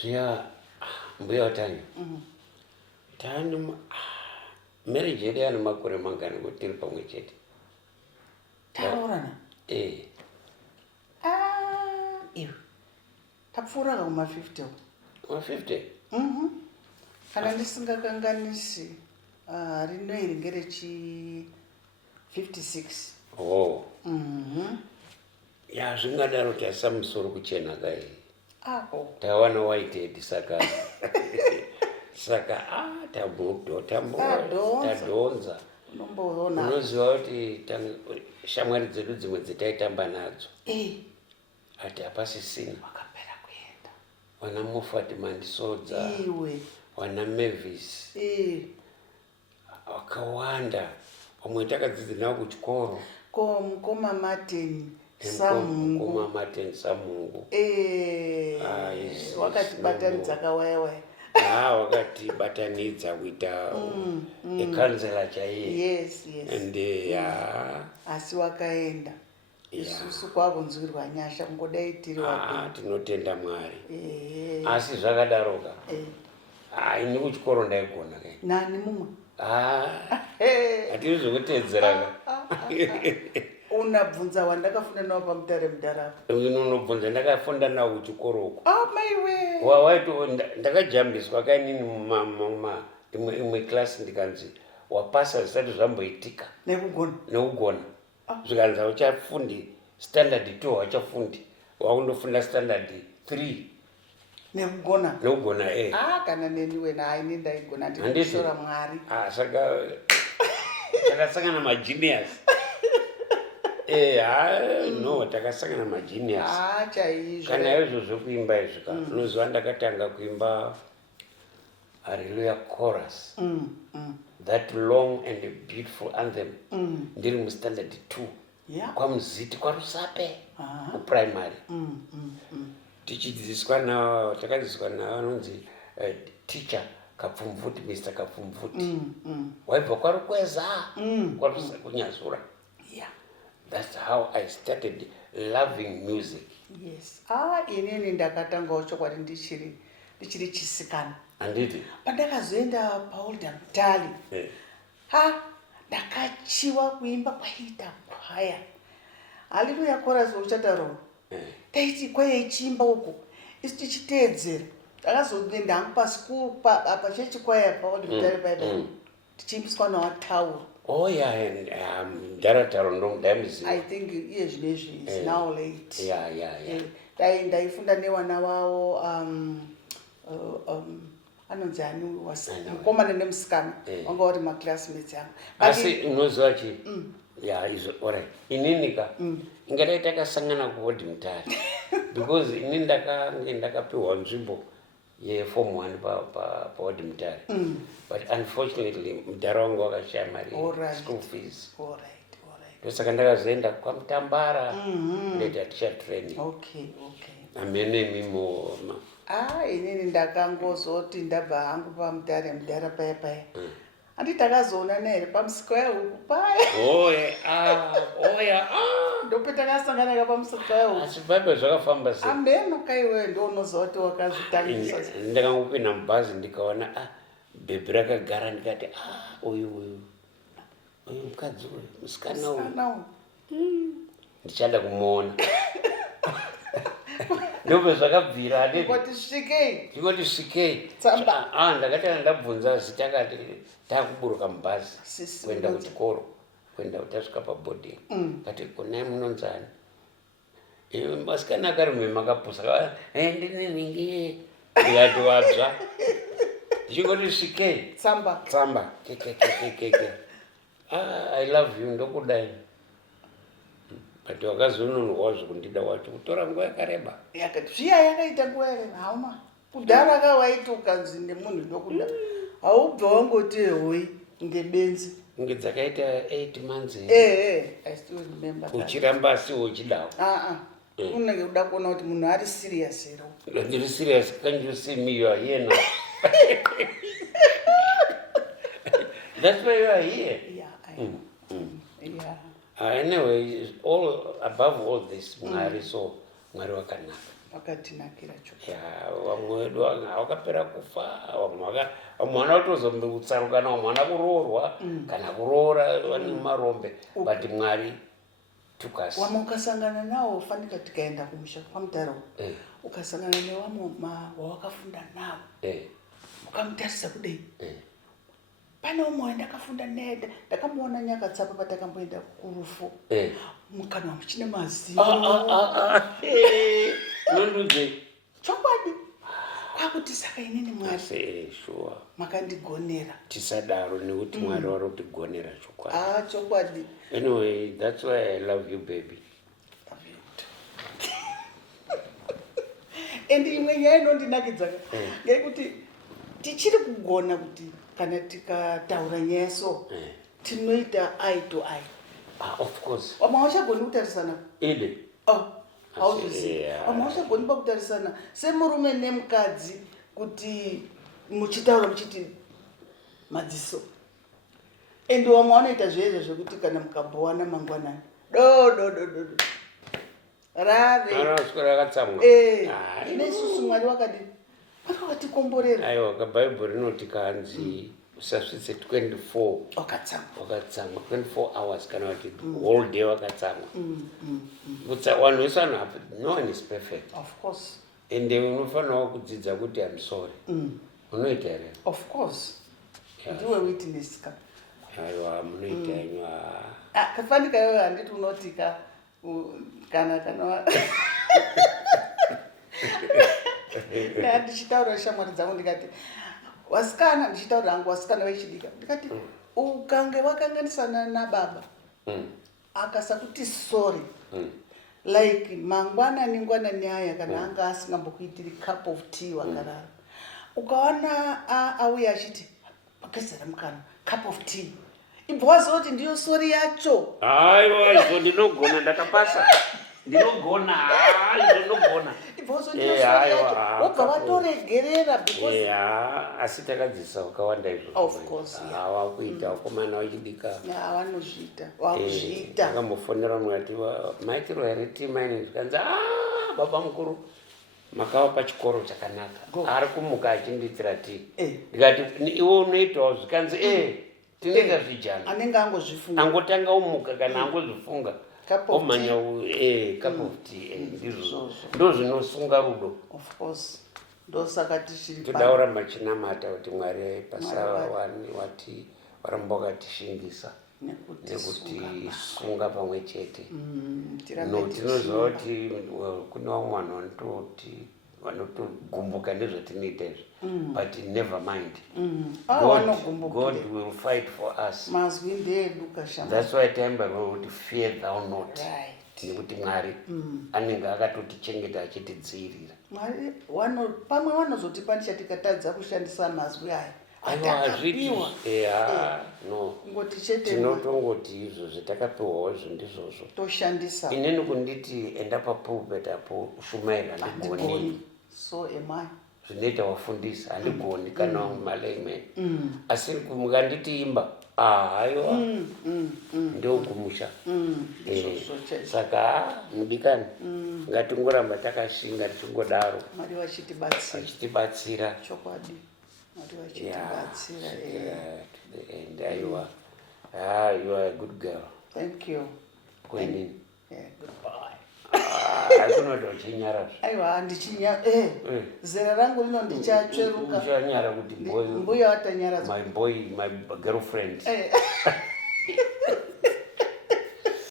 Zviya mbuya watanyu. Tani marriage yedu yana makore mangani kuti tiri pamwe chete. Taurana? Iwe. Tapfuura kuma 50. Kuma 50? Kana ndisingakanganisi rino iri ngerechi 56. Oh. Ya zvingadaro tasa musoro kuchena kai. Tawana white head saka tadonza. Unoziva kuti shamwari dzedu dzimwe dzataitamba nadzo. Ati hapasisina. Wakapera kuenda. Wana Mufatima Ndisodza. Iwe. Wana Mavis. Wakawanda. Wamwe takadzidza navo kuchikoro. Koma Martin Samungu. Koma Martin Samungu. Wakatibatanidza kawayawaya. Wakatibatanidza kuita ekansela chaiye. Yes. And asi wakaenda. Isusu kwakunzwirwa nyasha kungodai tiri wapinda. Tinotenda Mwari. Asi zvakadaroka. Ini kuchikoro ndaigona kai. Nani mumwe? Hatiri zvokutedzeraka. Unabvunza wandakafunda nawo pamutare mudharapo. Unobvunza ndakafunda nawo kuchikoroko. Maiwe. Waito ndakajambiswa kainini imwe klasi ndikanzi wapasa zvisati zvamboitika. Nekugona. Zvikanzi hauchafundi standard 2 hauchafundi. Wakundofunda standard 3. Nekugona. Kana neniwe naini ndaigona ndinoshora Mwari. Saka takasangana magenius. No, takasangana magenius. Chaizvo. Kana izvozvo kuimba izvika. Unoziva ndakatanga kuimba Hallelujah chorus. That long and beautiful anthem. Ndiri mustandard 2. Kwamuziti kwaRusape. Kuprimary. Tichidzidziswa nawo, takadzidziswa nawo anonzi teacher Kapfumvuti, Mr. Kapfumvuti. Waibva kwaRukweza, kunyazura. That's how I started loving music. Yes. Inini ndakatangawo chokwadi ndichiri chisikana. Anditi? Pandakazoenda paOldham Mtali. Ndakachiwa kuimba kwaita kwaya. Hallelujah chorus uchataro. Taiti kwaya ichimba uko. Isi tichiteedzera. Ndakazoenda hangu paschool pachechi kwaya paOldham Mtali paipa. Tichiimbiswa nawo Tauro. I think is now late. Ndaifunda newana wavo anonzi ani mukomana nemusikana wanga vari maclassmates yangu. Asi unoziva chi? Alright. Ininika ingadai takasangana kuOldham Mtali because ini ndakapiwa nzvimbo yeform 1 paOldham Mtali. But unfortunately mudhara wangu wakashaya mari school fees. Ndosaka ndakazoenda kwaMutambara ndeta teacher training. Amene mimo. Inini ndakangozoti ndabva hangu pamutare mudhara paya. Anditi takazoona nere pamusika huku paya. Ndope takasangana pamusika huku. Asi bhaibheri zvakafamba sei? Ameno kaiwe ndounoziva kuti wakazvitangisa. Ndakangopinda mubhazi ndikaona bhebhi rakagara ndikati uyu mukadzi uyu musikana uyu ndichada kumuona. Ndope zvakabvira ndikoti svikei. Ndakati ndabvunza zita kati takuburuka mubhazi kuenda kuchikoro kuenda tasvika paboarding. Kati kunai munonzani? Masikana akarume makapusa ndininingi ndikati wadzva. Ndichingoti svikei. Tsamba. Keke. I love you ndokudai. But wakazononwa zvekundida wacho kutora nguva yakareba. Yakati zviya yakaita nguva yakareba. Hauma. Kudhara kawaiti ukanzi nemunhu ndokuda. Haubva wangoti hoi ngebenzi. Kunge dzakaita 8 months. I still remember that. Uchiramba asi uchidawo. Unenge kuda kuona kuti munhu ari serious here. Ndiri serious. Can't you see me? You are here now. That's why you are here. I know. Anyway, above all this, Mwari wakanaka. Wakatinakira chokwadi. Wamwe vamwe vedu vakapera kufa, vamwe vana kutozotsarukana, vamwe vana kuroorwa kana kuroora vane marombe, but Mwari took us. Wamwe ukasangana nawo fanika tikaenda kumusha kwamutaro ukasangana nevamwe wawakafunda navo ukamutarisa kudai pane umwe wandakafunda naye ndakamuona nyakatsapa patakamboenda kurufu mukanwa muchine mazivo nondudze chokwadi kwakuti saka inini Mwari sure makandigonera tisadaro nekuti Mwari wari kutigonera chokwadi chokwadi. Anyway, that's why I love you, baby. Love you too. And imwe nyaya inondinakidza ngekuti tichiri kugona kuti kana tikataura nyaya so tinoita eye to eye. Of course. Wamwe hauchagoni kutarisana. Ede. How to say? Wamwe hauchagoni pakutarisana semurume nemukadzi kuti muchitaura muchiti madziso. And wamwe vanoita zvezvo zvekuti kana mukabhowana mangwanani do rave rakatsamwa nesusu Mwari wakatikomborera. Aiwa, kaBhaibheri rinoti kanzi usasvitse 24 wakatsamwa 24 hours kana kuti whole day wakatsamwa. Vanhu vese no one is perfect. Of course. And unofanirawo kudzidza kuti I'm sorry. Unoita here? Of course. Ndiwe witness ka. Aiwa, munoita henyu. Kafanika iwe handiti unotika kana ndichitaura shamwari dzangu ndikati wasikana, ndichitaura hangu wasikana vechidika ndikati ukange wakanganisana nababa akasakuti sorry like mangwanani aya kana anga asingambokuitiri cup of tea wakarara ukaona auya achiti pakazara mukana cup of tea ibva waziva kuti ndiyo sori yacho. Aiwa, izvo ndinogona, ndakapasa ndinogona. Ibva waziva ndiyo sori yacho wobva watoregerera because asi takadzisa wakawanda izvo. Of course. Wakuita wakomana wachidika vanozviita wakuzviita. Akambofonera mumwe ati maitiro here tima ine zvikanzi baba mukuru makava pachikoro chakanaka ari kumuka achindiitira tii ndikati iwe unoitawo zvikanzi tinoita zvijana anenge angozvifunga angotanga umuka kana angozvifunga omhanya cup of tea ndizvo ndo zvinosunga rudo. Of course. Ndosaka tichiri todaura machinamata kuti Mwari pasawani wati waramba wakatishingisa nekutisunga pamwe chete. Tinoziva kuti kune vamwe vanhu vanotogumbuka nezvatinoita izvi but never mind. God will fight for us. Mazwi ndeedu kashama. That's why taimbarwa kuti fear thou not. Nekuti Mwari anenge akatotichengeta achitidzivirira. Mwari pamwe vanozotipa chatikatadza kushandisa mazwi aya atakapiwa. No, ngoti chete tinotongoti izvo zvatakapiwawo izvo ndizvozvo toshandisa. Inini kunditi enda papulpit apo shumaira handigoni. So am I. Zvinoita wafundisa handigoni kana malayman. Asi mukanditi imba haiwa ndokumusha. Saka mudikani ngatingoramba takashinga tichingodaro Mwari vachitibatsira. Chokwadi. Mwari vachitibatsira. To the end. Aiwa. You are a good girl. Thank you. Kwenini? Goodbye. Akunoda uchinyara. Aiwa handichinya zera rangu rino ndichatsveruka. Uchanyara kuti boy. Mbuya watanyara. My boy, my girlfriend.